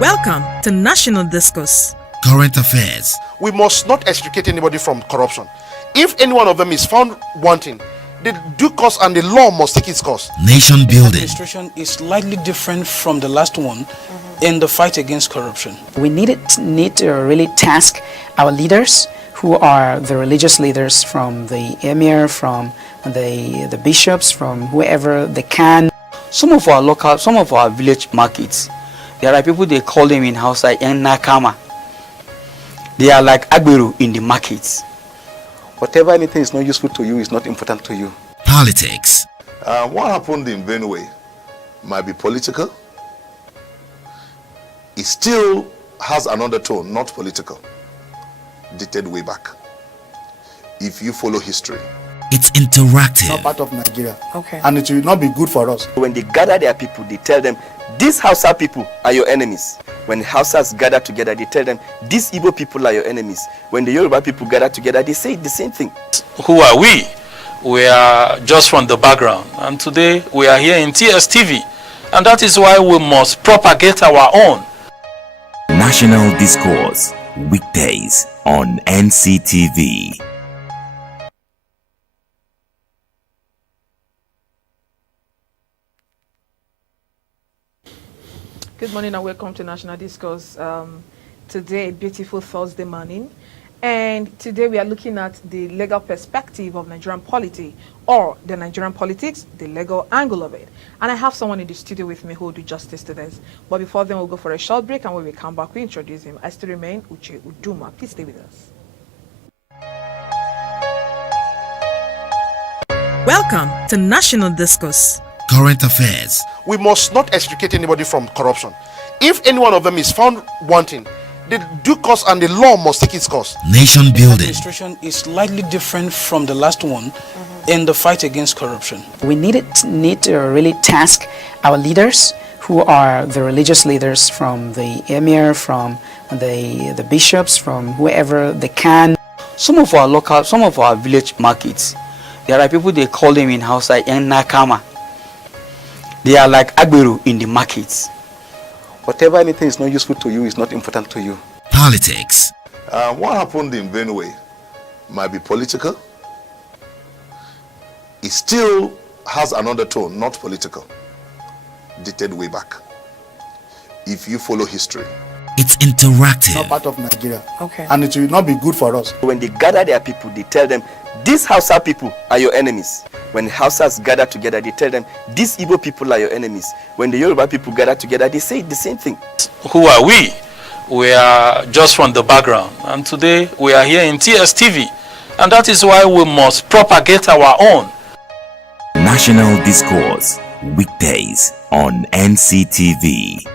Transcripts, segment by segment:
Welcome to National Discourse. Current affairs. We must not extricate anybody from corruption. If any one of them is found wanting, the due course and the law must take its course. Nation building. Administration is slightly different from the last one in the fight against corruption. We need to really task our leaders, who are the religious leaders, from the emir, from the bishops, from whoever they can. Some of our village markets, there are people, they call them in Hausa Nakama. They are like Agberu in the markets. Whatever anything is not useful to you is not important to you. Politics. What happened in Benue might be political. It still has an undertone, not political, dated way back. If you follow history. It's interactive. Not part of Nigeria. Okay. And it will not be good for us. When they gather their people, they tell them, these Hausa people are your enemies. When the Hausas gather together, they tell them, these Igbo people are your enemies. When the Yoruba people gather together, they say the same thing. Who are we? We are just from the background. And today we are here in TSTV. And that is why we must propagate our own. National Discourse. Weekdays on NCTV. Good morning and welcome to National Discourse. Today, beautiful Thursday morning. And today we are looking at the legal perspective of Nigerian polity, or the Nigerian politics, the legal angle of it. And I have someone in the studio with me who will do justice to this. But before then, we'll go for a short break, and when we come back, we introduce him. I still remain Uche Uduma. Please stay with us. Welcome to National Discourse. Current affairs. We must not extricate anybody from corruption. If any one of them is found wanting, the due course and the law must take its course. Nation building. Administration is slightly different from the last one in the fight against corruption. We need to really task our leaders, who are the religious leaders, from the emir, from the bishops, from whoever they can. Some of our village markets, there are people, they call them in Hausa Nakama. They are like Agberu in the markets. Whatever anything is not useful to you is not important to you. Politics. What happened in Benue might be political. It still has an undertone, not political, dated way back. If you follow history. It's interactive. Not part of Nigeria. Okay. And it will not be good for us. When they gather their people, they tell them, these Hausa people are your enemies. When the Hausas gather together, they tell them, these Igbo people are your enemies. When the Yoruba people gather together, they say the same thing. Who are we? We are just from the background. And today we are here in TSTV. And that is why we must propagate our own. National Discourse. Weekdays on NCTV.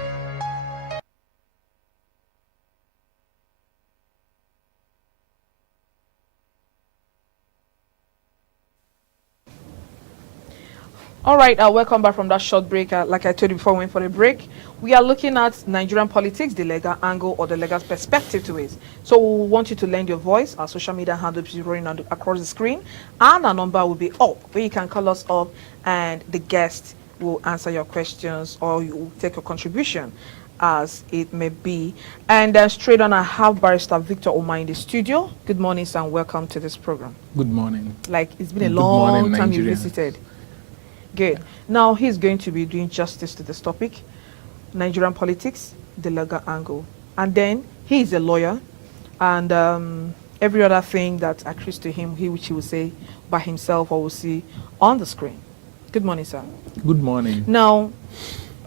All right, welcome back from that short break. Like I told you before we went for the break, we are looking at Nigerian politics, the legal angle or the legal perspective to it. So we want you to lend your voice. Our social media handle is running across the screen, and our number will be up where you can call us up, and the guest will answer your questions or you will take a contribution as it may be. And straight on, I have Barrister Victor Omar in the studio. Good morning, sir, and welcome to this program. Good morning. Like, it's been a Good long morning, time you Nigeria. visited. Good. Now he's going to be doing justice to this topic, Nigerian politics, the legal angle. And then he is a lawyer, and every other thing that accrues to him, which he will say by himself or will see on the screen. Good morning, sir. Good morning. Now,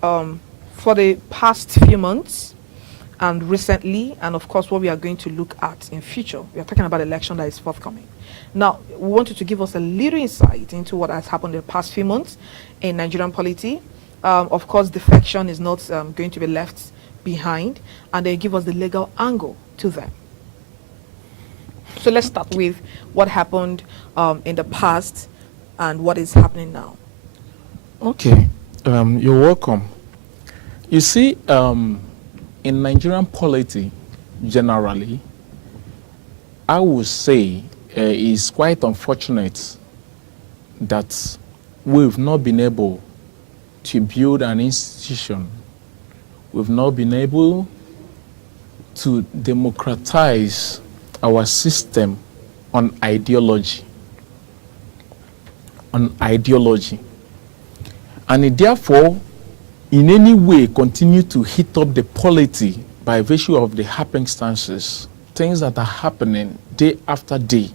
for the past few months and recently, and of course what we are going to look at in future, we are talking about election that is forthcoming. Now, we wanted to give us a little insight into what has happened in the past few months in Nigerian polity. Of course, defection is not going to be left behind, and they give us the legal angle to them. So let's start with what happened in the past and what is happening now. Okay. You're welcome. You see, in Nigerian polity, generally, I would say it's quite unfortunate that we've not been able to build an institution We've not been able to democratize our system on ideology. On ideology. And it therefore, in any way, continue to hit up the polity by virtue of the happenstances, things that are happening day after day.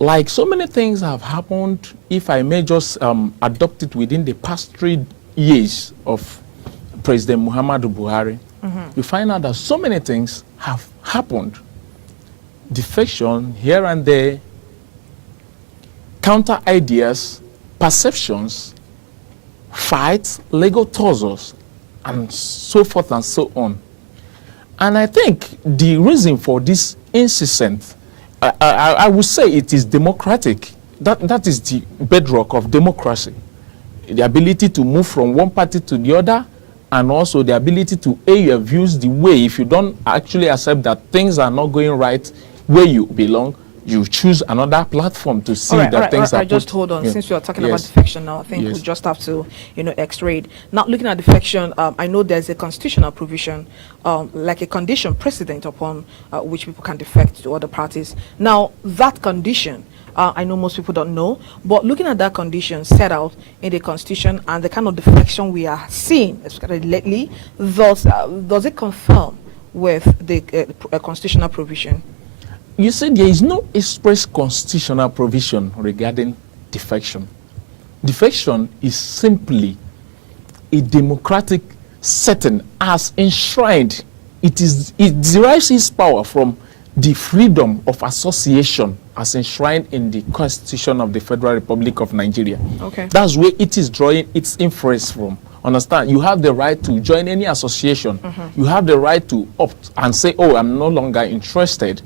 Like so many things have happened, if I may just adopt it within the past 3 years of President Muhammadu Buhari, you find out that so many things have happened. Defection here and there, counter ideas, perceptions, fights, legal tussles, and so forth and so on. And I think the reason for this incessant, I would say it is democratic. That is the bedrock of democracy. The ability to move from one party to the other, and also the ability to air your views the way, if you don't actually accept that things are not going right where you belong, you choose another platform to see that things are just hold on. Yeah. Since you are talking Yes. about defection now, I think Yes. we just have to, X-ray it. Now, looking at defection, I know there's a constitutional provision, like a condition precedent upon which people can defect to other parties. Now, that condition, I know most people don't know, but looking at that condition set out in the Constitution and the kind of deflection we are seeing, especially lately, does it confirm with the constitutional provision? You see, there is no express constitutional provision regarding defection. Defection is simply a democratic setting as enshrined. It derives its power from the freedom of association as enshrined in the Constitution of the Federal Republic of Nigeria. Okay. That's where it is drawing its inference from. Understand? You have the right to join any association. You have the right to opt and say, oh, I'm no longer interested,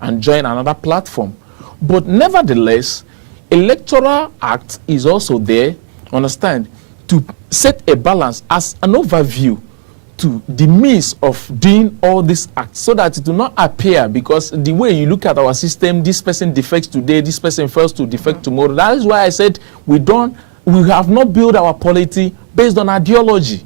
and join another platform. But nevertheless, Electoral Act is also there, understand, to set a balance as an overview to the means of doing all these acts, so that it will not appear, because the way you look at our system, this person defects today, this person fails to defect tomorrow. That is why I said we have not built our polity based on ideology.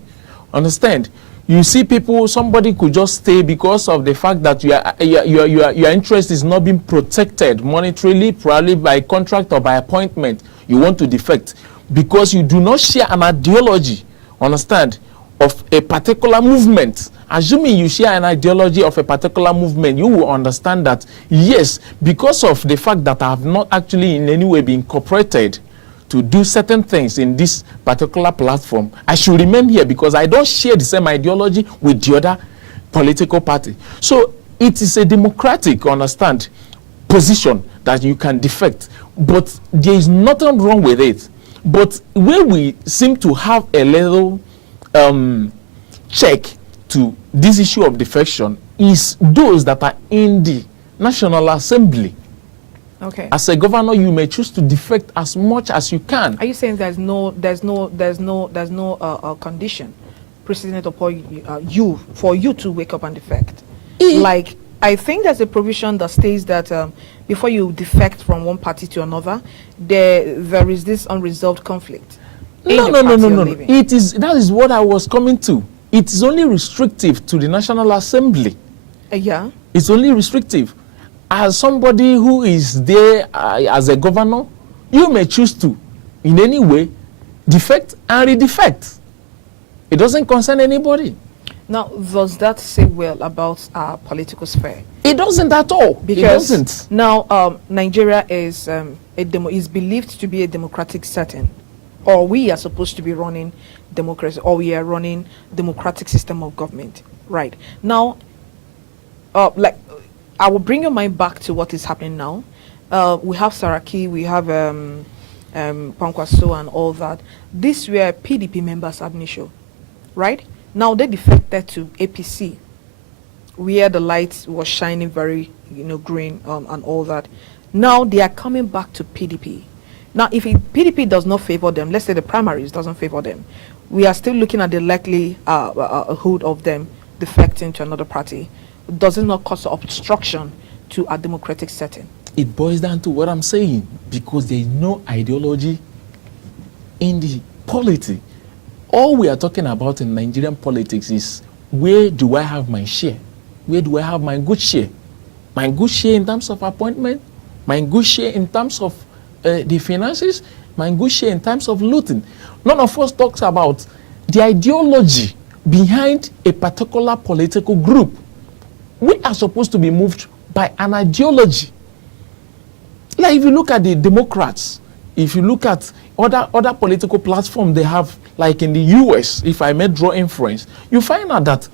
Understand? You see people, somebody could just stay because of the fact that your interest is not being protected monetarily, probably by contract or by appointment. You want to defect because you do not share an ideology, understand, of a particular movement. Assuming you share an ideology of a particular movement, you will understand that, yes, because of the fact that I have not actually in any way been incorporated to do certain things in this particular platform, I should remain here because I don't share the same ideology with the other political party. So it is a democratic, understand, position that you can defect, but there is nothing wrong with it. But where we seem to have a little check to this issue of defection is those that are in the National Assembly. Okay. As a governor, you may choose to defect as much as you can. Are you saying there's no condition precedent upon you for you to wake up and defect? Like, I think there's a provision that states that before you defect from one party to another, there is this unresolved conflict. No. That is what I was coming to. It is only restrictive to the National Assembly. Yeah. It's only restrictive. As somebody who is there as a governor, you may choose to, in any way, defect and redefect. It doesn't concern anybody. Now, does that say well about our political sphere? It doesn't at all. Because it doesn't. Now, Nigeria is is believed to be a democratic setting, or we are supposed to be running democracy, or we are running democratic system of government. Right now, I will bring your mind back to what is happening now. We have Saraki, we have Pankwaso and all that. These were PDP members ab initio, right? Now they defected to APC, where the light was shining very, green and all that. Now they are coming back to PDP. Now, if PDP does not favor them, let's say the primaries doesn't favor them, we are still looking at the likelihood of them defecting to another party. Does it not cause obstruction to a democratic setting? It boils down to what I'm saying, because there is no ideology in the polity. All we are talking about in Nigerian politics is, where do I have my share? Where do I have my good share? My good share in terms of appointment, my good share in terms of the finances, my good share in terms of looting. None of us talks about the ideology behind a particular political group. We are supposed to be moved by an ideology. Like if you look at the Democrats, if you look at other political platforms they have, like in the US, if I may draw inference, you find out that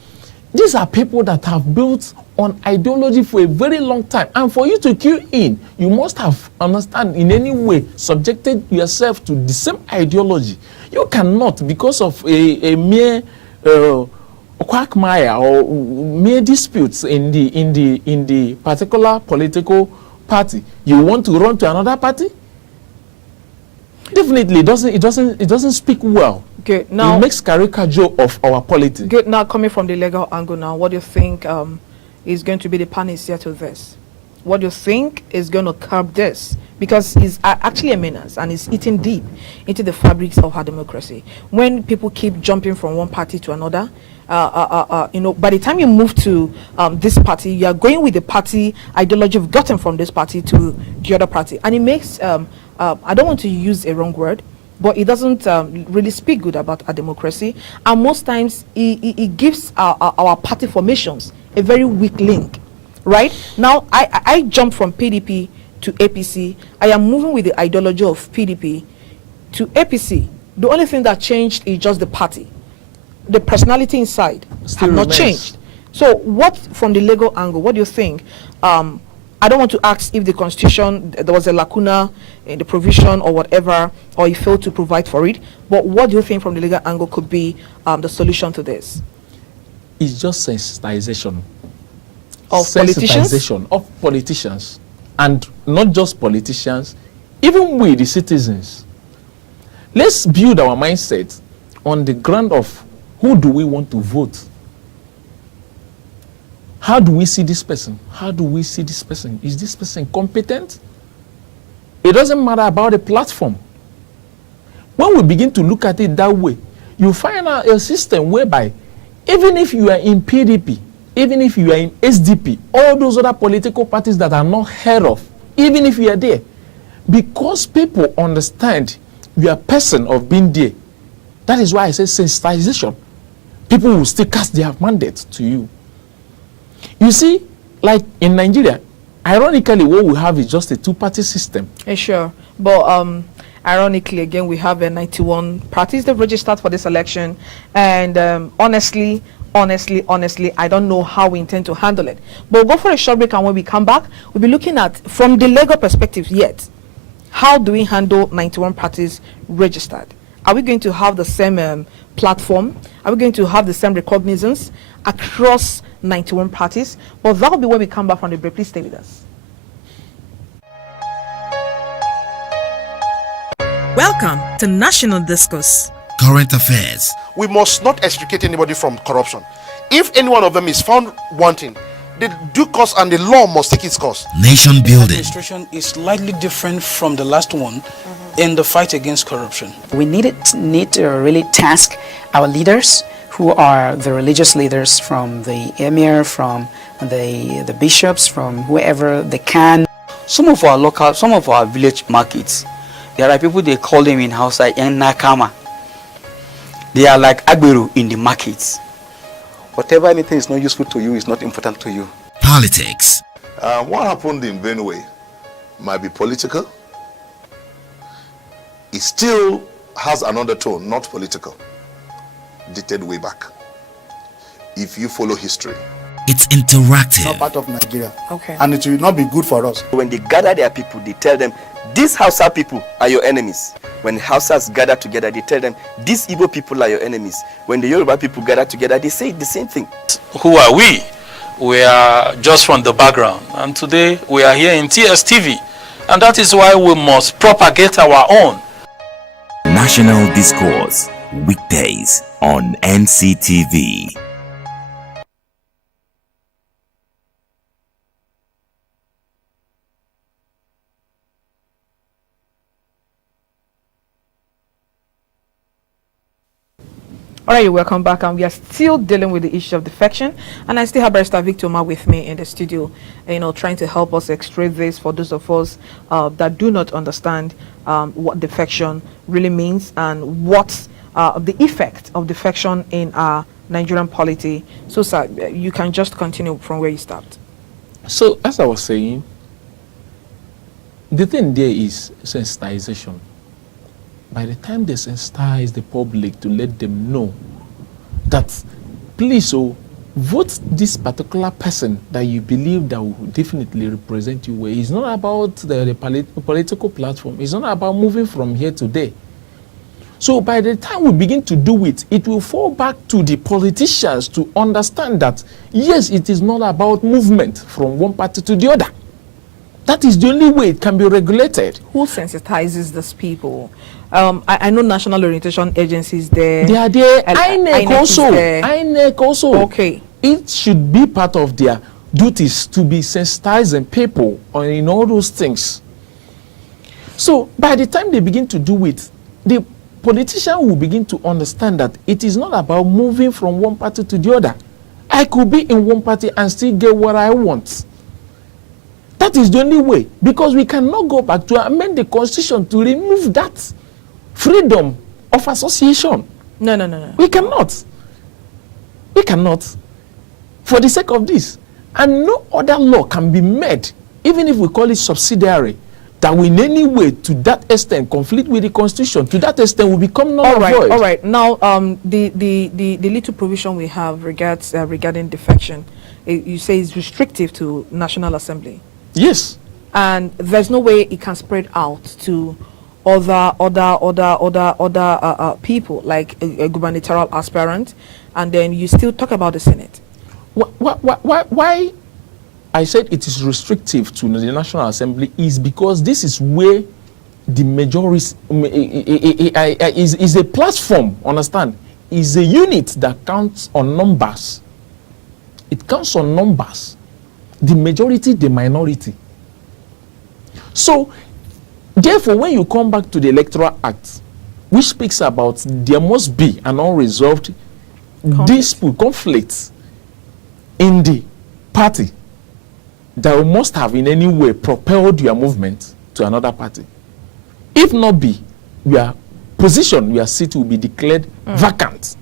these are people that have built on ideology for a very long time. And for you to queue in, you must have understand in any way subjected yourself to the same ideology. You cannot, because of a mere quagmire or mere disputes in the particular political party, you want to run to another party. Definitely, it doesn't speak well. Okay, now it makes caricature of our politics. Good. Now, coming from the legal angle, now, what do you think is going to be the panacea to this? What do you think is going to curb this? Because it's actually a menace and it's eating deep into the fabrics of our democracy. When people keep jumping from one party to another, you know, by the time you move to this party, you are going with the party ideology you've gotten from this party to the other party, and it makes I don't want to use a wrong word, but it doesn't really speak good about our democracy. And most times, it gives our party formations a very weak link. Right now, I jumped from PDP to APC. I am moving with the ideology of PDP to APC. The only thing that changed is just the party. The personality inside Still have not remains. changed. So, what from the legal angle? What do you think? I don't want to ask if the constitution, there was a lacuna in the provision or whatever, or you failed to provide for it. But what do you think from the legal angle could be the solution to this? It's just sensitization. Of politicians? Sensitization of politicians. And not just politicians, even we, the citizens. Let's build our mindset on the ground of who do we want to vote. How do we see this person? How do we see this person? Is this person competent? It doesn't matter about the platform. When we begin to look at it that way, you find out a system whereby even if you are in PDP, even if you are in SDP, all those other political parties that are not heard of, even if you are there, because people understand your person of being there, that is why I say sensitization. People will still cast their mandate to you. You see, like in Nigeria, ironically, what we have is just a two-party system. Sure. But ironically, again, we have 91 parties that registered for this election. And honestly, I don't know how we intend to handle it. But we'll go for a short break, and when we come back, we'll be looking at, from the legal perspective yet, how do we handle 91 parties registered? Are we going to have the same platform? Are we going to have the same recognizance across 91 parties? But that will be when we come back from the break. Please stay with us. Welcome to National Discourse. Current affairs. We must not extricate anybody from corruption. If any one of them is found wanting, the due course and the law must take its course. Nation building. Administration is slightly different from the last one in the fight against corruption. We need to really task our leaders, who are the religious leaders, from the emir, from the bishops, from whoever they can. Some of our village markets, there are people, they call them in Hausa yang nakama. They are like agberu in the markets. Whatever anything is not useful to you is not important to you. Politics. What happened in Benue might be political. It still has another tone, not political, dated way back. If you follow history. It's interactive. Not part of Nigeria. Okay. And it will not be good for us. When they gather their people, they tell them, these Hausa people are your enemies. When Hausas gather together, they tell them, these Igbo people are your enemies. When the Yoruba people gather together, they say the same thing. Who are we? We are just from the background. And today we are here in TSTV. And that is why we must propagate our own. National Discourse. Weekdays on NCTV. All right, welcome back, and we are still dealing with the issue of defection, and I still have Barrister Victor Ma with me in the studio, trying to help us extract this for those of us that do not understand what defection really means and what the effect of defection in our Nigerian polity. So, sir, you can just continue from where you stopped. So, as I was saying, the thing there is sensitization. By the time they sensitize the public to let them know that, please, vote this particular person that you believe that will definitely represent you well. It's not about the political platform. It's not about moving from here to there. So by the time we begin to do it, it will fall back to the politicians to understand that, yes, it is not about movement from one party to the other. That is the only way it can be regulated. Who sensitizes these people? I know national orientation agencies there. They are there. INEC also. INEC also. Okay. It should be part of their duties to be sensitizing people in all those things. So by the time they begin to do it, the politician will begin to understand that it is not about moving from one party to the other. I could be in one party and still get what I want. That is the only way, because we cannot go back to amend the constitution to remove that freedom of association. No. We cannot. We cannot. For the sake of this. And no other law can be made, even if we call it subsidiary, that will in any way to that extent conflict with the constitution. To that extent will become null and void. All right. Now, the little provision we have regarding defection, you say is restrictive to National Assembly. Yes. And there's no way it can spread out to other people, like a gubernatorial aspirant, and then you still talk about the Senate. Why I said it is restrictive to the National Assembly is because this is where the majority is a platform, understand, is a unit that counts on numbers. It counts on numbers. The majority, the minority. So, therefore, when you come back to the Electoral Act, which speaks about there must be an unresolved dispute, conflict in the party that must have in any way propelled your movement to another party. If not be, your position, your seat will be declared vacant.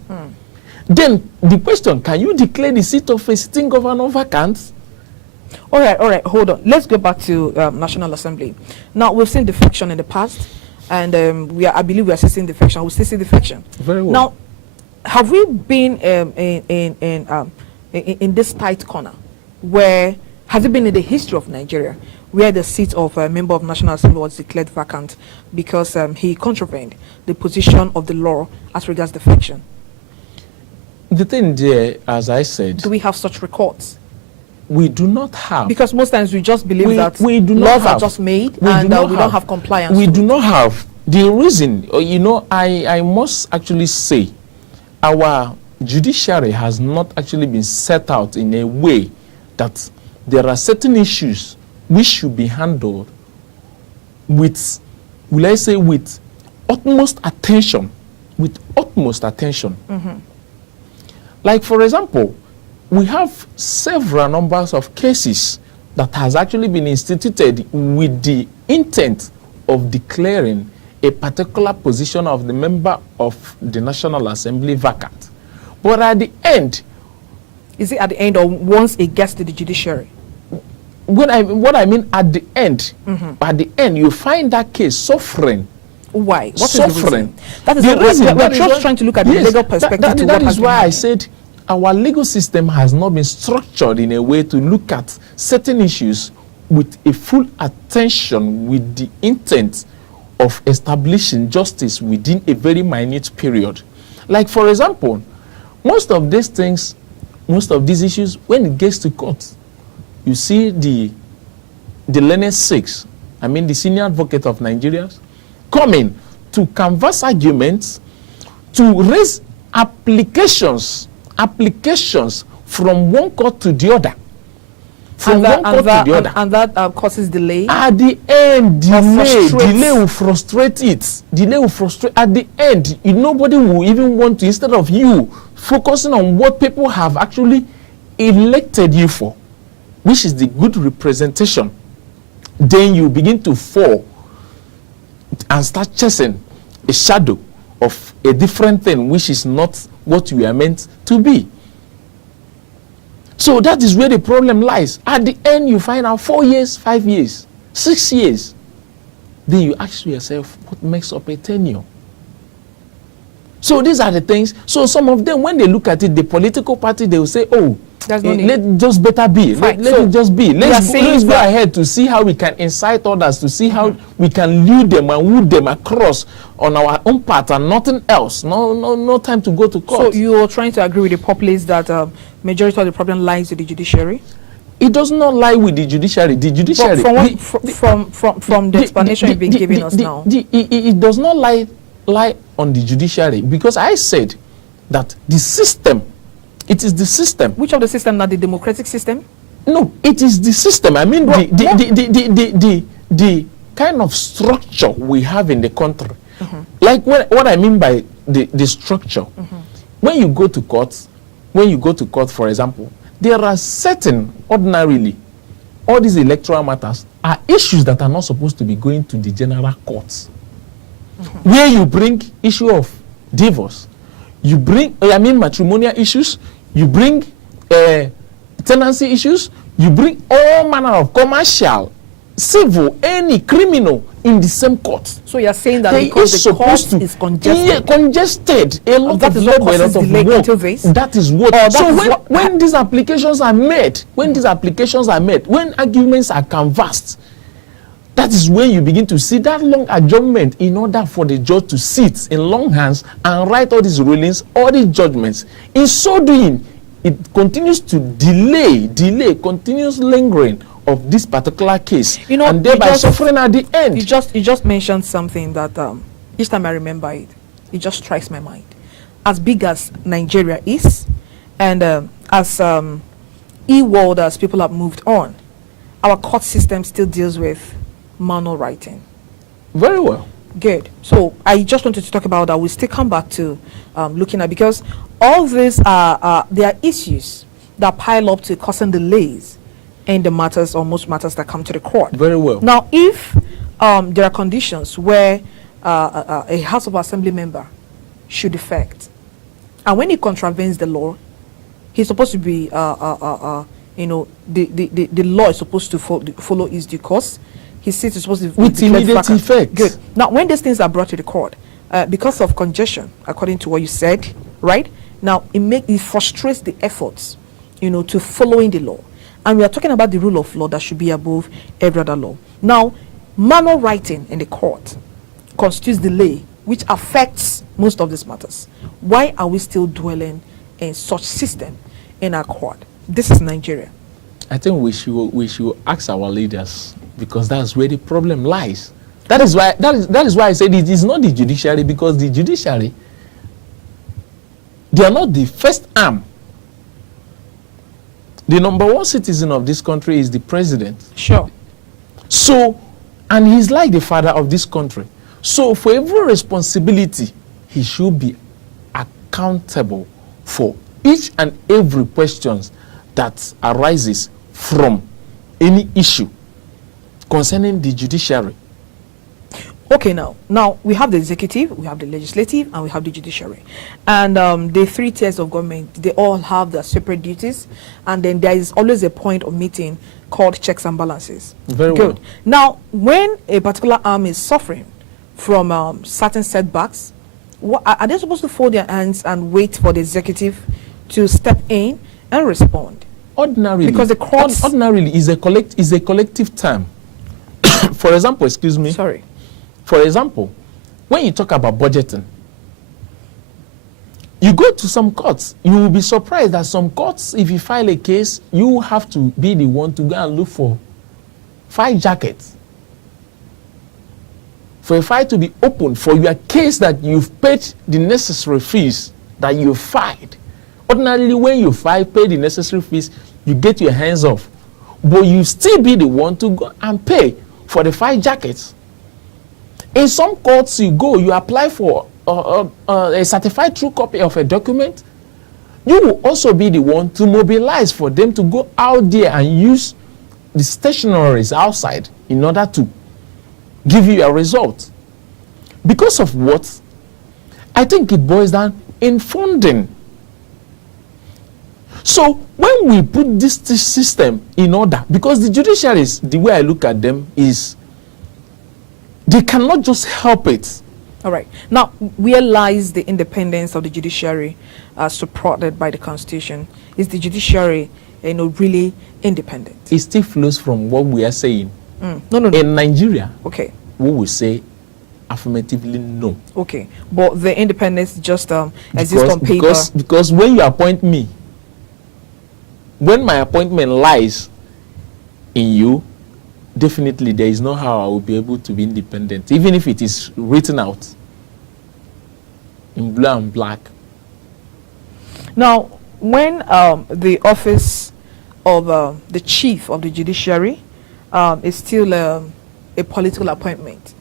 Then the question, can you declare the seat of a sitting governor vacant? All right, hold on. Let's go back to National Assembly. Now, we've seen defection in the past, and I believe we are still seeing defection. We'll still see defection. Very well. Now, have we been in this tight corner where, has it been in the history of Nigeria, where the seat of a member of National Assembly was declared vacant because he contravened the position of the law as regards defection? The thing there, as I said, do we have such records? We do not have. Because most times we just believe that we do laws not are just made and we don't have compliance. We do not have. The reason, I must actually say, our judiciary has not actually been set out in a way that there are certain issues which should be handled with, will I say, with utmost attention. With utmost attention. Like, for example, we have several numbers of cases that has actually been instituted with the intent of declaring a particular position of the member of the National Assembly vacant. But at the end... Is it at the end or once it gets to the judiciary? What I mean at the end, at the end, you find that case suffering. Why? What suffering. Is the reason? That is the reason. We're just trying to look at the legal perspective. That is why I said our legal system has not been structured in a way to look at certain issues with a full attention, with the intent of establishing justice within a very minute period. Like, for example, most of these things, most of these issues, when it gets to court, you see the learned six, the senior advocate of Nigeria, coming to canvass arguments, to raise applications from one court to the other. from one court to the other. And that causes delay. At the end, delay will frustrate it. Delay will frustrate. At the end, nobody will even want to, instead of you focusing on what people have actually elected you for, which is the good representation, then you begin to fall and start chasing a shadow of a different thing, which is not what you are meant to be. So that is where the problem lies. At the end, you find out 4 years, 5 years, 6 years. Then you ask yourself, what makes up a tenure? So these are the things. So some of them, when they look at it, the political party, they will say, oh, let just better be. Let it just be. Let's go ahead to see how we can incite others, to see how we can lead them and woo them across on our own path and nothing else. No time to go to court. So you're trying to agree with the populace that majority of the problem lies with the judiciary? It does not lie with the judiciary. The judiciary, from the explanation you've been giving us now, it does not lie on the judiciary, because I said that the system, it is the system. Which of the system? Not the democratic system? No, it is the system. I mean, the kind of structure we have in the country. Like what I mean by the structure. When you go to court, for example, there are certain, ordinarily, all these electoral matters are issues that are not supposed to be going to the general courts. Where you bring issue of divorce, you bring, matrimonial issues, you bring tenancy issues, you bring all manner of commercial, civil, any criminal in the same court. So you're saying that because the court is congested? Yeah, congested. A lot of labor, a lot of work. That is what. So when these applications are made, when arguments are canvassed, that is when you begin to see that long adjournment in order for the judge to sit in long hands and write all these rulings, all these judgments. In so doing, it continues to delay, continuous lingering of this particular case, and thereby suffering at the end. You just mentioned something that each time I remember it, it just strikes my mind. As big as Nigeria is, and as e-world as people have moved on, our court system still deals with manual writing. Very well. Good. So I just wanted to talk about that. We'll still come back to looking at, because all these are there are issues that pile up to causing delays in the matters, or most matters that come to the court. Very well. Now, if there are conditions where a House of Assembly member should defect, and when he contravenes the law, he's supposed to be, the law is supposed to follow his due course. His seat is supposed to be with immediate effect. Good. Now, when these things are brought to the court, because of congestion, according to what you said, right? Now, it frustrates the efforts, to following the law. And we are talking about the rule of law that should be above every other law. Now, manual writing in the court constitutes delay, which affects most of these matters. Why are we still dwelling in such system in our court? This is Nigeria. I think we should ask our leaders, because that's where the problem lies. That is why I said it is not the judiciary, because the judiciary, they are not the first arm. The number one citizen of this country is the president. Sure. So, and he's like the father of this country. So for every responsibility, he should be accountable for each and every question that arises from any issue concerning the judiciary. Okay, now we have the executive, we have the legislative, and we have the judiciary. And the three tiers of government, they all have their separate duties. And then there is always a point of meeting called checks and balances. Very good. Well. Now, when a particular arm is suffering from certain setbacks, are they supposed to fold their hands and wait for the executive to step in and respond? Ordinarily, because the courts ordinarily is a collective term. For example, excuse me. Sorry. For example, when you talk about budgeting, you go to some courts, you will be surprised that some courts, if you file a case, you have to be the one to go and look for 5 jackets. For a file to be opened for your case that you've paid the necessary fees that you filed. Ordinarily, when you pay the necessary fees, you get your hands off. but you still be the one to go and pay for the 5 jackets. In some courts you go, you apply for a certified true copy of a document. You will also be the one to mobilize for them to go out there and use the stationaries outside in order to give you a result. Because of what? I think it boils down in funding. So when we put this system in order, because the judiciaries, the way I look at them is, they cannot just help it. All right. Now, where lies the independence of the judiciary as supported by the Constitution? Is the judiciary, really independent? It still flows from what we are saying. No. In Nigeria, okay, we will say affirmatively no. Okay, but the independence just exists on paper. Because when you appoint me, when my appointment lies in you, definitely there is no how I will be able to be independent, even if it is written out in blue and black. Now, when the office of the chief of the judiciary is still a political appointment,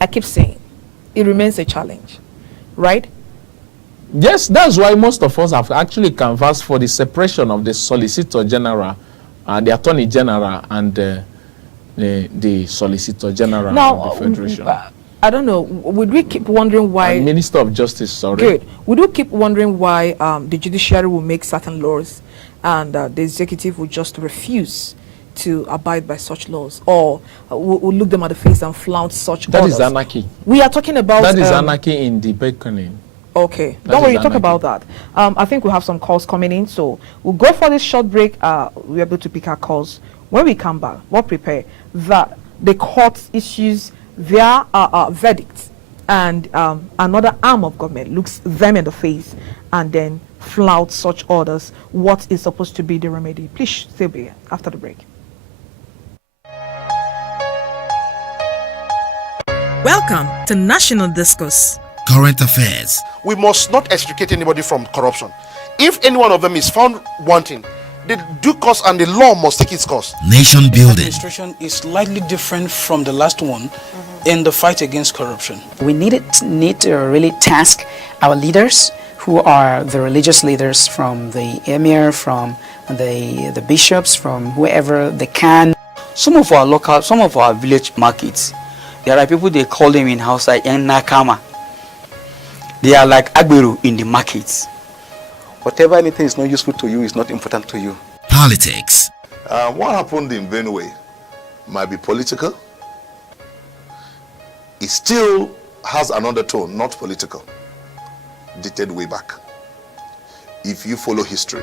I keep saying it remains a challenge, right? Yes, that's why most of us have actually canvassed for the separation of the Solicitor General, the Attorney General, and the Solicitor General of the Federation. I don't know. Would we keep wondering why? And Minister of Justice, sorry. Good. Would we keep wondering why the judiciary will make certain laws and the executive will just refuse to abide by such laws, or will look them at the face and flout such That orders? is anarchy. We are talking about... That is anarchy in the beckoning. Okay, don't worry, talk about that. I think we have some calls coming in, so we'll go for this short break. We're able to pick our calls. When we come back, we'll prepare that the court issues their verdict, and another arm of government looks them in the face and then flouts such orders. What is supposed to be the remedy? Please stay here after the break. Welcome to National Discourse. Current affairs. We must not extricate anybody from corruption. If any one of them is found wanting, the due course and the law must take its course. Nation building. Administration is slightly different from the last one in the fight against corruption. We need to really task our leaders, who are the religious leaders, from the emir, from the bishops, from whoever they can. Some of our village markets, there are people, they call them in Hausa yang nakama. They are like agberu in the markets. Whatever anything is not useful to you is not important to you. Politics. What happened in Benue might be political. It still has an undertone, not political, dated way back. If you follow history.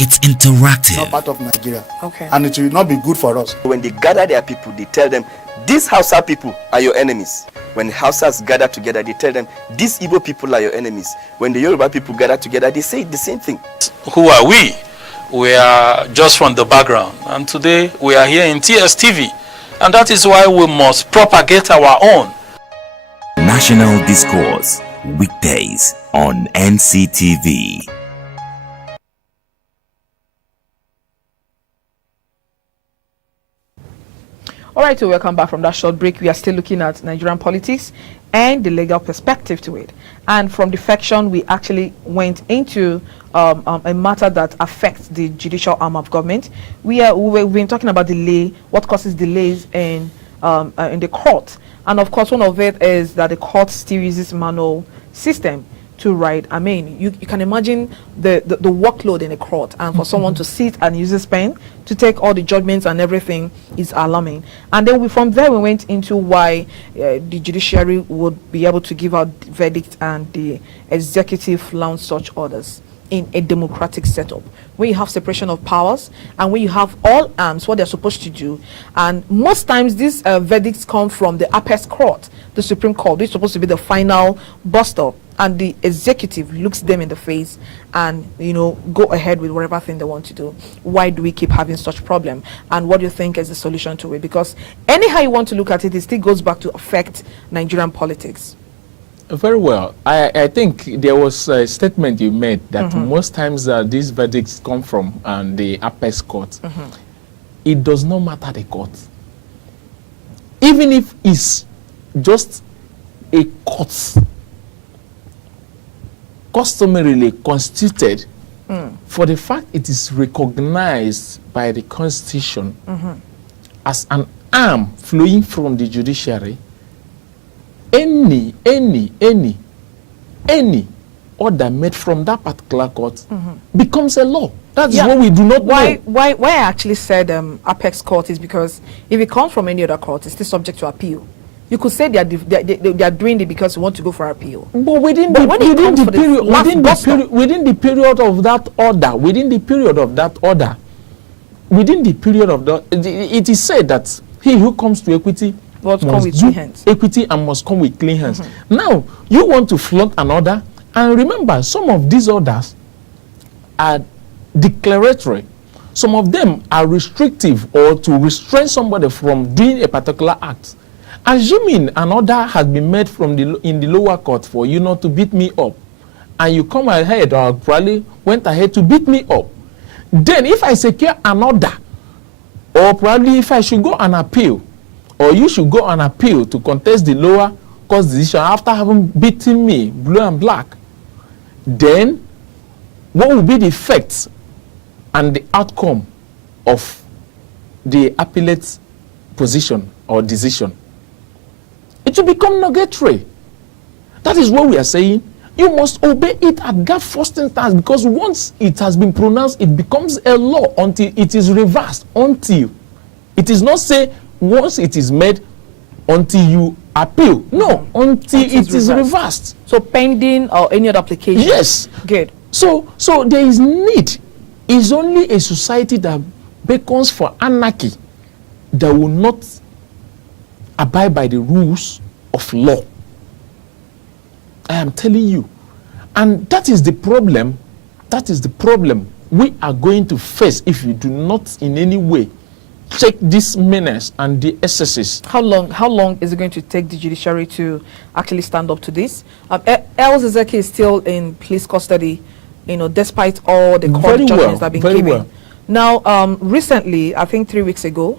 It's interactive. Not part of Nigeria. Okay. And it will not be good for us. When they gather their people, they tell them, these Hausa people are your enemies. When Hausas gather together, they tell them, these Igbo people are your enemies. When the Yoruba people gather together, they say the same thing. Who are we? We are just from the background. And today we are here in TSTV. And that is why we must propagate our own. National Discourse. Weekdays on NCTV. All right, so welcome back from that short break. We are still looking at Nigerian politics and the legal perspective to it. And from defection, we actually went into a matter that affects the judicial arm of government. We've been talking about delay, what causes delays in the court. And of course, one of it is that the court still uses manual system to write. I mean, you can imagine the workload in a court, and for someone to sit and use his pen to take all the judgments and everything is alarming. And then from there we went into why the judiciary would be able to give out verdicts and the executive launch such orders in a democratic setup, when you have separation of powers and when you have all arms, what they're supposed to do. And most times these verdicts come from the apex court, the Supreme Court, which is supposed to be the final bust-up, and the executive looks them in the face and, go ahead with whatever thing they want to do. Why do we keep having such problem? And what do you think is the solution to it? Because anyhow you want to look at it, it still goes back to affect Nigerian politics. Very well. I think there was a statement you made that most times these verdicts come from the apex court. it does not matter the court. Even if it's just a court customarily constituted, for the fact it is recognized by the Constitution as an arm flowing from the judiciary, any order made from that particular court becomes a law. That's what we do not know. Why I actually said apex court is because if it comes from any other court, it's still subject to appeal. You could say they are doing it because you want to go for appeal. But within the period of that order, it is said that he who comes to equity must come with clean hands. Equity and must come with clean hands. Now, you want to flaunt an order, and remember, some of these orders are declaratory. Some of them are restrictive or to restrain somebody from doing a particular act. Assuming an order has been made in the lower court for you not to beat me up, and you come ahead or probably went ahead to beat me up, then if I secure an order, or probably if I should go and appeal, or you should go and appeal to contest the lower court's decision after having beaten me blue and black, then what will be the effects and the outcome of the appellate's position or decision? It will become nugatory. That is what we are saying. You must obey it at that first instance, because once it has been pronounced, it becomes a law until it is reversed. Until it is not say once it is made until you appeal. No, until it is reversed. So pending or any other application. Yes. Good. So there is need. It's only a society that beckons for anarchy that will not abide by the rules of law. I am telling you. And that is the problem. That is the problem we are going to face if we do not in any way check this menace and the excesses. How long is it going to take the judiciary to actually stand up to this? El Zezeki is still in police custody, despite all the court judgments that have been given. Now, recently, I think 3 weeks ago,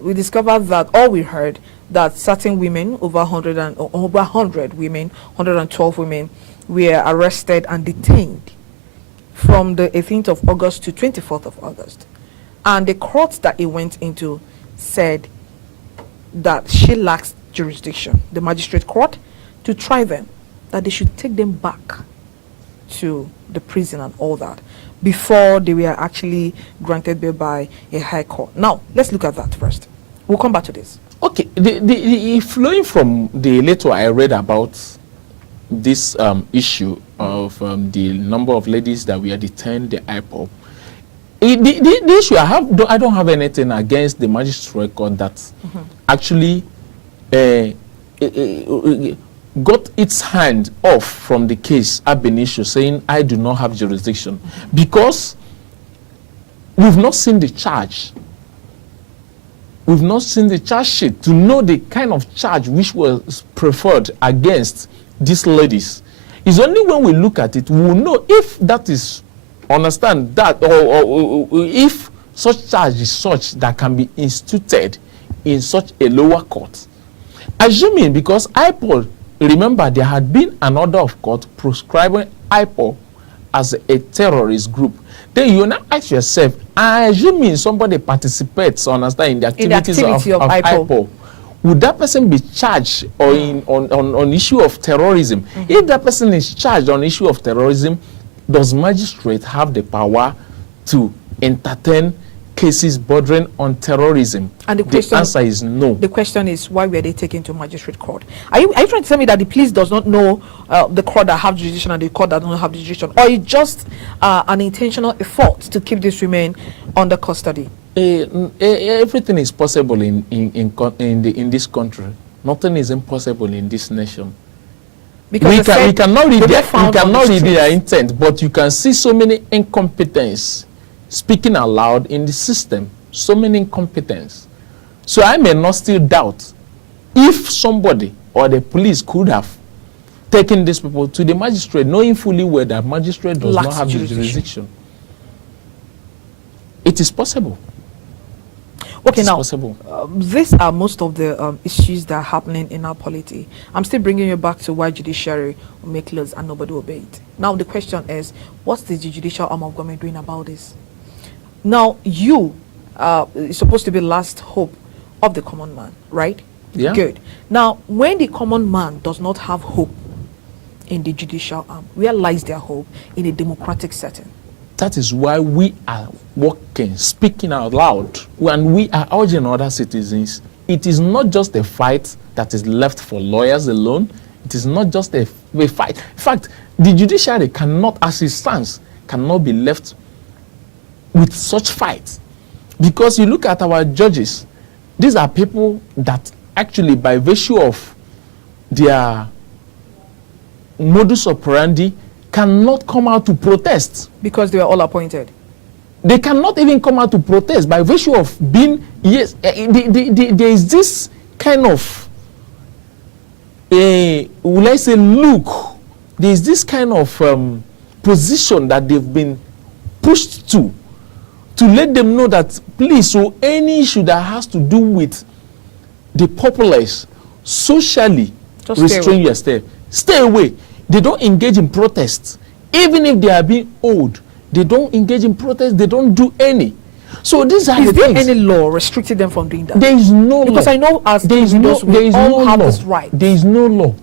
we discovered that, or we heard that certain women, over 100 women, 112 women, were arrested and detained from the 18th of August to 24th of August. And the court that it went into said that she lacks jurisdiction, the magistrate court, to try them, that they should take them back to the prison and all that before they were actually granted bail by a high court. Now, let's look at that first. We'll come back to this. Okay, flowing from the letter I read about this issue of the number of ladies that were detained, the IPOB, the issue I don't have anything against the magistrate court that actually got its hand off from the case ab initio, saying I do not have jurisdiction, because we've not seen the charge. We've not seen the charge sheet to know the kind of charge which was preferred against these ladies. It's only when we look at it we will know if that is, understand that, or if such charge is such that can be instituted in such a lower court. Assuming, because IPOL, remember, there had been an order of court proscribing IPOL as a terrorist group. Then you now ask yourself, assuming somebody participates, understand, in the activities of IPOL, would that person be charged or on issue of terrorism? If that person is charged on issue of terrorism, does magistrate have the power to entertain cases bordering on terrorism? And the answer is no. The question is, why were they taken to magistrate court? Are you trying to tell me that the police does not know the court that have jurisdiction and the court that don't have jurisdiction, or it's just an intentional effort to keep these women under custody? Everything is possible in this country. Nothing is impossible in this nation. Because we cannot read their intent, but you can see so many incompetence speaking aloud in the system. So many incompetence. So I may not still doubt if somebody or the police could have taken these people to the magistrate, knowing fully well that magistrate does not have the jurisdiction. It is possible. Okay, it's now, possible. These are most of the issues that are happening in our polity. I'm still bringing you back to why judiciary will make laws and nobody obey it. Now, the question is, what's the judicial arm of government doing about this? Now, you is supposed to be last hope of the common man, right? Yeah. Good. Now, when the common man does not have hope in the judicial arm, where lies their hope in a democratic setting? That is why we are working, speaking out loud, and we are urging other citizens. It is not just a fight that is left for lawyers alone. It is not just a fight. In fact, the judiciary cannot, as it stands, cannot be left with such fights. Because you look at our judges, these are people that actually, by virtue of their modus operandi, cannot come out to protest. Because they were all appointed. They cannot even come out to protest by virtue of being, yes, there is this kind of, will I say, look, there is this kind of position that they've been pushed to let them know that, please, so any issue that has to do with the populace, socially, just restrain yourself. Stay away. They don't engage in protests. Even if they are being owed, they don't engage in protests. They don't do any. So these are Is the there things. any law restricting them from doing that? There is no because law. I know as there is no, we there is all no have law. this right. There is no law.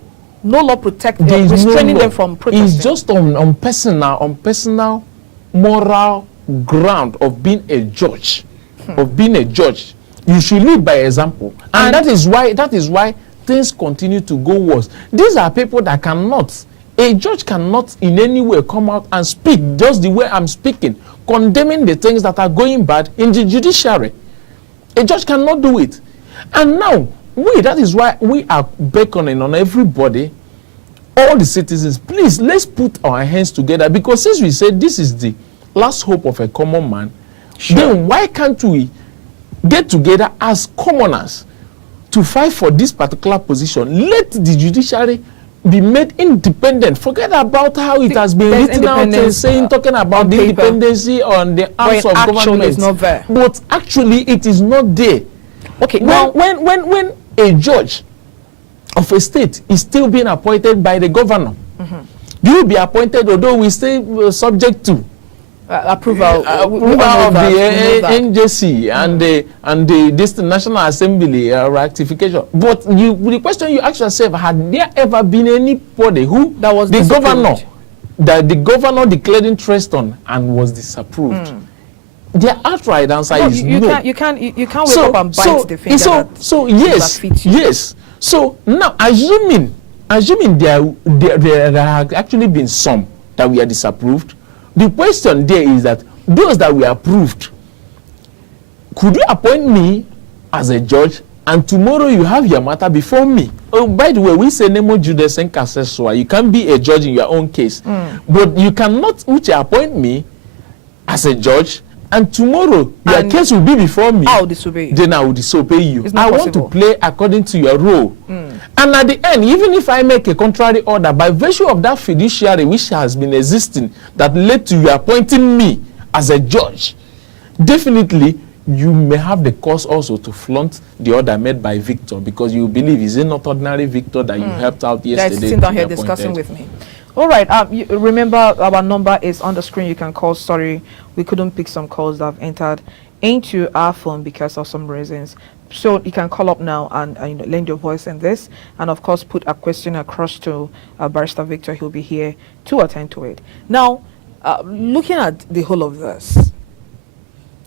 No law protects There them, is restraining no law. them from protesting. It's just on personal moral ground of being a judge. Of being a judge. You should lead by example. And that is why things continue to go worse. These are people that cannot, a judge cannot in any way come out and speak just the way I'm speaking, condemning the things that are going bad in the judiciary. A judge cannot do it. And now, that is why we are beckoning on everybody, all the citizens, please, let's put our hands together, because since we said this is the last hope of a common man, then why can't we get together as commoners to fight for this particular position? Let the judiciary be made independent. Forget about how it has been written out and saying, talking about the independency on the arms of government. It's not there. But actually, it is not there. Okay, when a judge of a state is still being appointed by the governor, you will be appointed, although we stay subject to approval of the NJC and the National Assembly Ratification. But the question you ask yourself: had there ever been anybody who that was the governor declared interest on and was disapproved? The outright answer is no. You can't wake up and bite the finger. So yes. So now, assuming there have actually been some that we are disapproved. The question there is that those that we approved, could you appoint me as a judge and tomorrow you have your matter before me? Oh, by the way, we say nemo judes in cassesua. You can be a judge in your own case, but you cannot appoint me as a judge and tomorrow your case will be before me. I will disobey you. Then I will disobey you. I want to play according to your role. And at the end, even if I make a contrary order, by virtue of that fiduciary which has been existing that led to you appointing me as a judge, definitely you may have the cause also to flaunt the order made by Victor, because you believe he's not ordinary Victor that you helped out yesterday. That's sitting down here discussing with me. All right. Remember, our number is on the screen. You can call. Sorry, we couldn't pick some calls that have entered into our phone because of some reasons. So you can call up now and lend your voice in this, and of course put a question across to Barrister Victor. He'll be here to attend to it. Now, looking at the whole of this,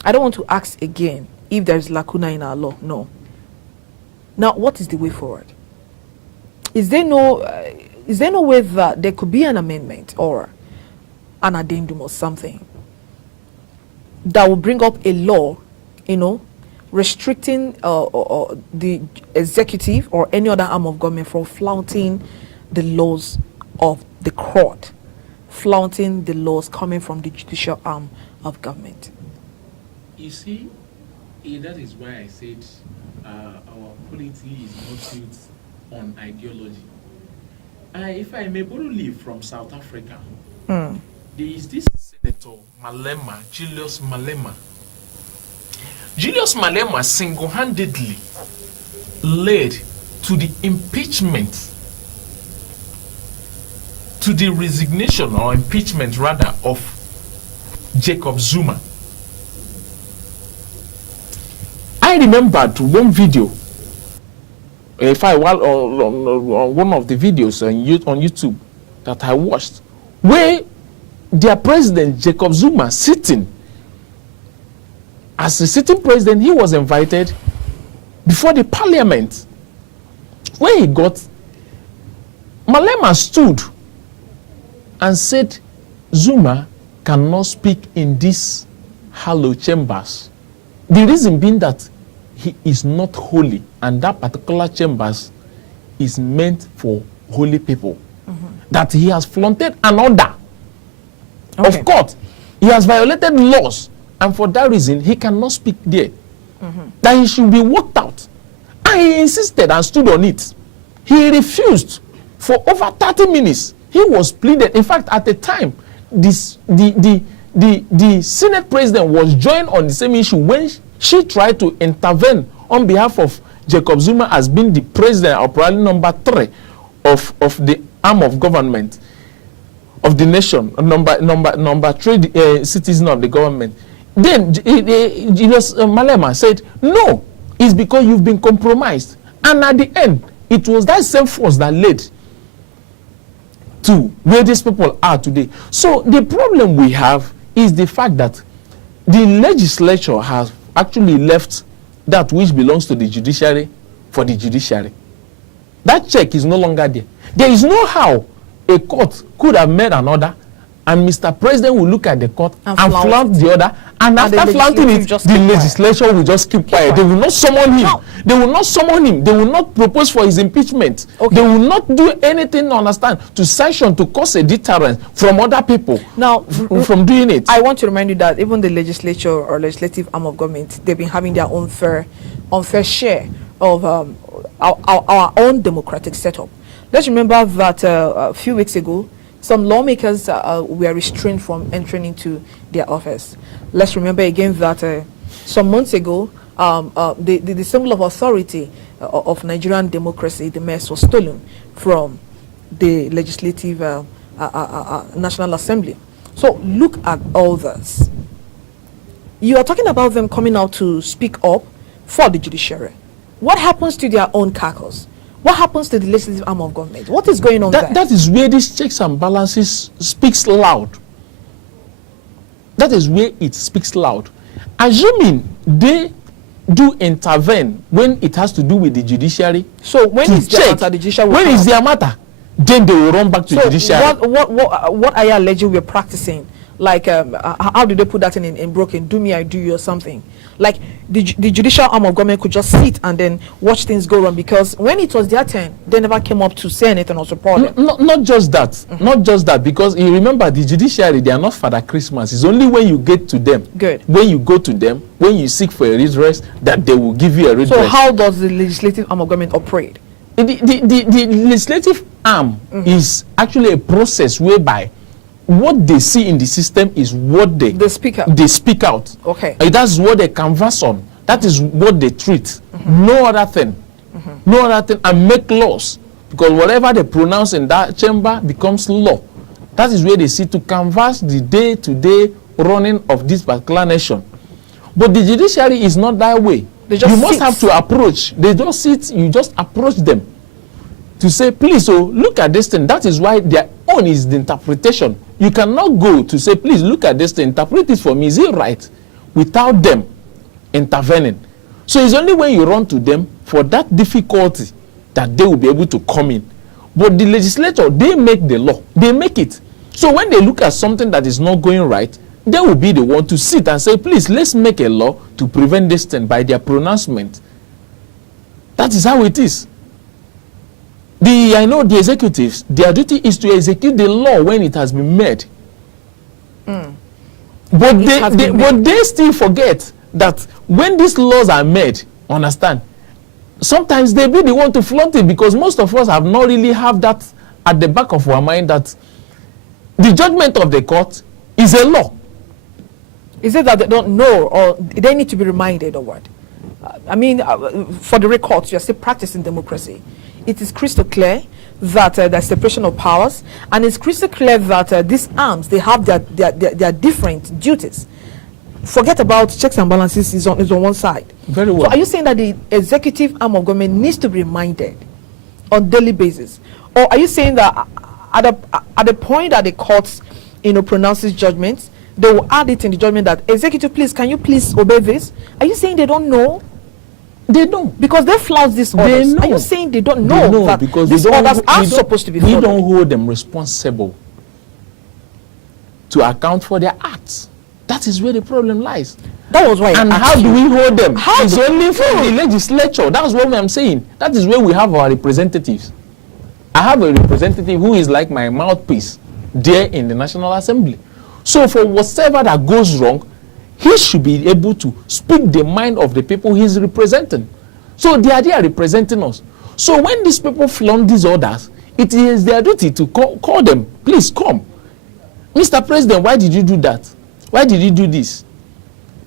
I don't want to ask again if there is lacuna in our law. No. Now, what is the way forward? Is there no way that there could be an amendment or an addendum or something that will bring up a law, restricting the executive or any other arm of government from flouting the laws of the court, flouting the laws coming from the judicial arm of government? You see, that is why I said our polity is not built on ideology. If I may borrow leave from South Africa, there is this Senator Malema, Julius Malema. Julius Malema single-handedly led to the impeachment, to the resignation or impeachment rather of Jacob Zuma. I remembered one video, if I was on one of the videos on YouTube that I watched, where their president Jacob Zuma sitting as a sitting president, he was invited before the parliament. When he got, Malema stood and said, Zuma cannot speak in these hollow chambers. The reason being that he is not holy, and that particular chambers is meant for holy people. That he has flaunted an order of court. He has violated laws, and for that reason, he cannot speak there. That he should be walked out. And he insisted and stood on it. He refused for over 30 minutes. He was pleaded. In fact, at the time, the Senate president was joined on the same issue when she tried to intervene on behalf of Jacob Zuma as being the president or probably number 3 of the arm of government of the nation, number 3 citizen of the government. Then Malema said, no, it's because you've been compromised. And at the end, it was that same force that led to where these people are today. So the problem we have is the fact that the legislature has actually left that which belongs to the judiciary for the judiciary. That check is no longer there. There is no how a court could have made an order and Mr. President will look at the court and flaunt the order, and after flaunting it, the legislature will just keep quiet. They will not summon him. No. They will not summon him. They will not propose for his impeachment. They will not do anything, understand, to sanction, to cause a deterrent from other people now from doing it. I want to remind you that even the legislature or legislative arm of government, they've been having their own unfair share of our own democratic setup. Let's remember that a few weeks ago, some lawmakers were restrained from entering into their office. Let's remember again that some months ago, the symbol of authority of Nigerian democracy, the mess, was stolen from the legislative National Assembly. So look at all this. You are talking about them coming out to speak up for the judiciary. What happens to their own caucus? What happens to the legislative arm of government? What is going on there? That is where this checks and balances speaks loud. That is where it speaks loud. Assuming they do intervene when it has to do with the judiciary. So when is their matter? The judiciary when is their matter? Then they will run back to the judiciary. What are you alleging we're practicing? Like, how do they put that in broken? Do me, I do you, or something? Like, the judicial arm of government could just sit and then watch things go wrong, because when it was their turn, they never came up to say anything or support them. Not just that. Not just that, because you remember the judiciary, they are not Father Christmas. It's only when you get to them, when you go to them, when you seek for a redress, that they will give you a redress. So how does the legislative arm of government operate? The legislative arm is actually a process whereby what they see in the system is what they speak out. Okay. That's what they canvass on. That is what they treat. No other thing. No other thing. And make laws. Because whatever they pronounce in that chamber becomes law. That is where they see to canvass the day-to-day running of this particular nation. But the judiciary is not that way. You must have to approach. They don't sit, you just approach them to say, please, look at this thing. That is why their own is the interpretation. You cannot go to say, please, look at this thing, interpret it for me, is it right? Without them intervening. So it's only when you run to them for that difficulty that they will be able to come in. But the legislature, they make the law. They make it. So when they look at something that is not going right, they will be the one to sit and say, please, let's make a law to prevent this thing by their pronouncement. That is how it is. I know the executives, their duty is to execute the law when it has been made. But they still forget that when these laws are made, understand, sometimes they be the one to flaunt it, because most of us have not really have that at the back of our mind that the judgment of the court is a law. Is it that they don't know, or they need to be reminded, or what? For the records, you're still practicing democracy. It is crystal clear that there's separation of powers, and it's crystal clear that these arms, they have their different duties. Forget about checks and balances is on one side. Very well. So are you saying that the executive arm of government needs to be reminded on daily basis? Or are you saying that at the point that the courts, pronounces judgments, they will add it in the judgment that executive, please, can you please obey this? Are you saying they don't know? They know. Because they flout these orders. They know. Are you saying they don't know that because these orders are supposed to be followed? We don't hold them responsible to account for their acts. That is where the problem lies. That was why. And how do we hold them? It's only from the Hmm. legislature. That's what I'm saying. That is where we have our representatives. I have a representative who is like my mouthpiece there in the National Assembly. So for whatever that goes wrong, he should be able to speak the mind of the people he's representing. So they are representing us. So when these people flaunt these orders, it is their duty to call them. Please come. Mr. President, why did you do that? Why did you do this?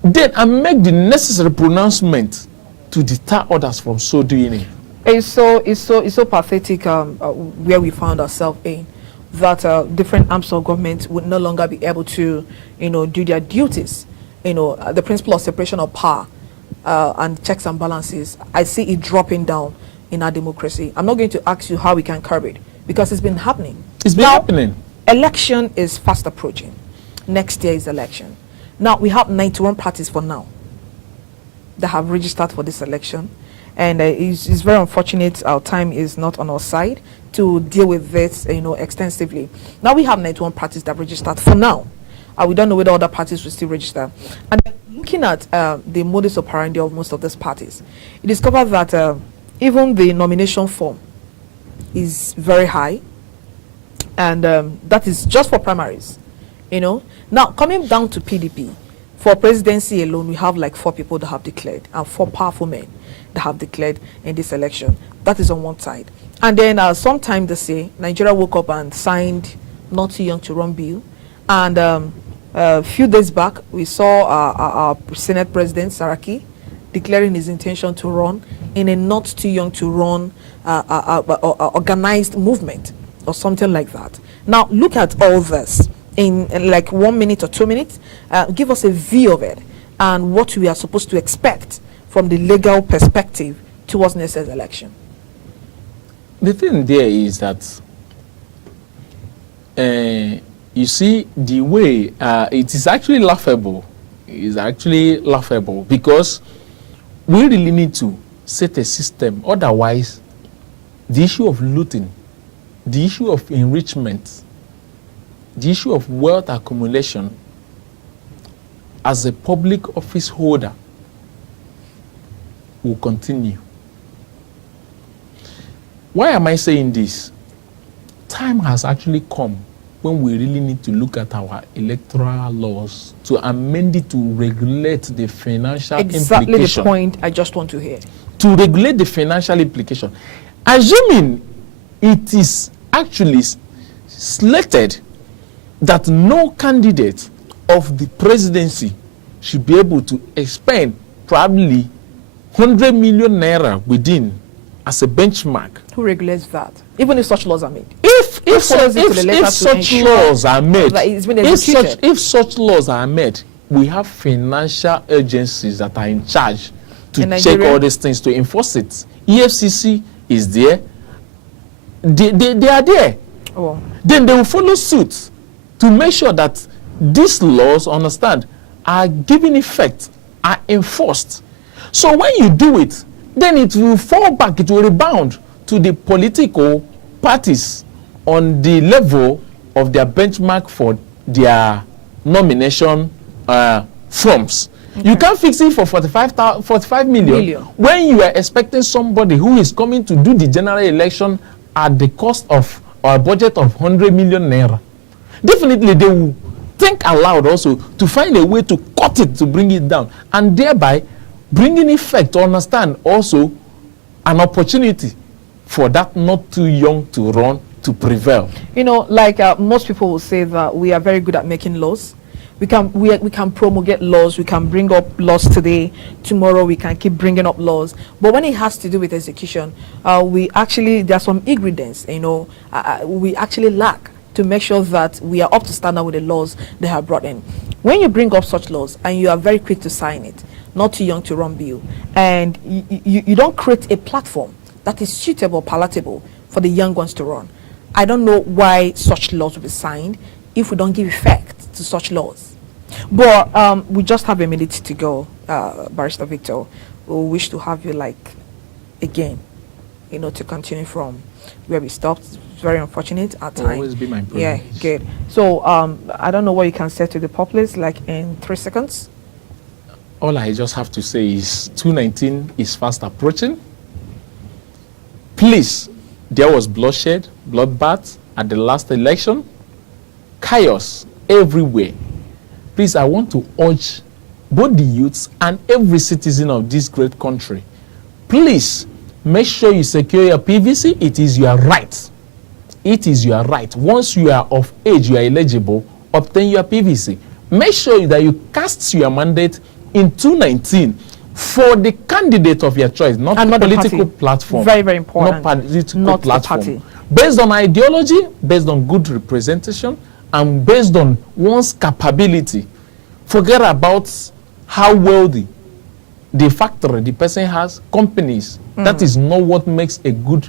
Then I make the necessary pronouncement to deter others from so doing it. It's so pathetic where we found ourselves in, that different arms of government would no longer be able to, do their duties. The principle of separation of power and checks and balances, I see it dropping down in our democracy. I'm not going to ask you how we can curb it, because it's been happening. It's been happening. Election is fast approaching. Next year is election. Now, we have 91 parties for now that have registered for this election. And it's very unfortunate our time is not on our side to deal with this, extensively. Now we have 91 parties that have registered for now. We don't know whether other parties will still register. And looking at the modus operandi of most of these parties, you discover that even the nomination form is very high. And that is just for primaries, Now, coming down to PDP, for presidency alone, we have like 4 people that have declared, and 4 powerful men that have declared in this election. That is on one side. And then sometime this year, Nigeria woke up and signed Not Too Young to Run bill. And a few days back, we saw our Senate President, Saraki, declaring his intention to run in a Not Too Young to Run organized movement or something like that. Now, look at all this in like 1 minute or 2 minutes. Give us a view of it and what we are supposed to expect from the legal perspective towards next year's election. The thing there is that you see the way it is actually laughable. It is actually laughable because we really need to set a system. Otherwise, the issue of looting, the issue of enrichment, the issue of wealth accumulation as a public office holder will continue. Why am I saying this? Time has actually come when we really need to look at our electoral laws to amend it to regulate the financial Exactly implication. the point I just want to hear. To regulate the financial implication. Assuming it is actually slated that no candidate of the presidency should be able to expend probably 100 million naira within as a benchmark. Who regulates that? Even if such laws are made. If such laws are made, we have financial agencies that are in charge to check all these things, to enforce it. EFCC is there. They are there. Oh. Then they will follow suit to make sure that these laws, understand, are given effect, are enforced. So when you do it, then it will fall back, it will rebound to the political parties on the level of their benchmark for their nomination forms. Okay. You can't fix it for 45 million when you are expecting somebody who is coming to do the general election at the cost of a budget of 100 million naira. Definitely they will think aloud also to find a way to cut it, to bring it down, and thereby bringing effect to understand also an opportunity for that not too young to run to prevail. Like most people will say that we are very good at making laws, We can promulgate laws. We can bring up laws today. Tomorrow we can keep bringing up laws. But when it has to do with execution, there are some ingredients. We actually lack to make sure that we are up to standard with the laws they have brought in. When you bring up such laws and you are very quick to sign it, not too young to run bill, and you don't create a platform that is suitable, palatable for the young ones to run, I don't know why such laws will be signed if we don't give effect to such laws. But we just have a minute to go, Barrister Victor. We wish to have you again, to continue from where we stopped. It's very unfortunate at times. Always be my privilege. Yeah, good. So I don't know what you can say to the populace, in 3 seconds. All I just have to say is 2019 is fast approaching. Please, there was bloodshed, bloodbath at the last election, chaos everywhere. Please, I want to urge both the youths and every citizen of this great country, please make sure you secure your PVC. It is your right. It is your right. Once you are of age, you are eligible, obtain your PVC. Make sure that you cast your mandate in 2019 for the candidate of your choice, not the political platform. Very, very important. Not political not platform. The party. Based on ideology, based on good representation, and based on one's capability. Forget about how wealthy the factory the person has, companies. That is not what makes a good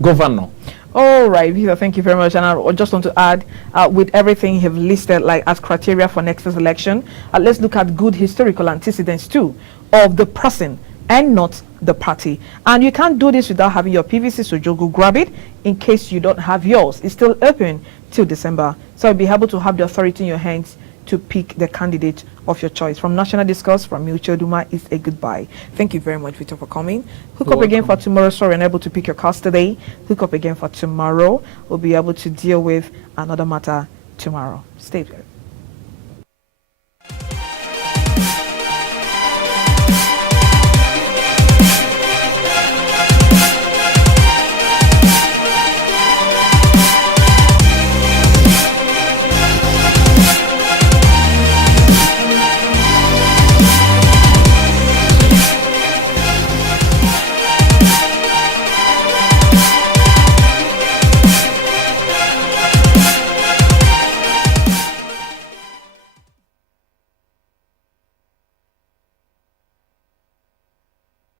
governor. All right, Peter, thank you very much. And I just want to add, with everything you've listed as criteria for next year's election, let's look at good historical antecedents too of the person and not the party. And you can't do this without having your PVC, so you'll go grab it in case you don't have yours. It's still open till December. So you'll be able to have the authority in your hands to pick the candidate of your choice. From National Discourse, from Milcho Duma, is a goodbye. Thank you very much, Victor, for coming. Hook up again for tomorrow. Sorry, unable to pick your calls today. Hook up again for tomorrow. We'll be able to deal with another matter tomorrow. Stay there.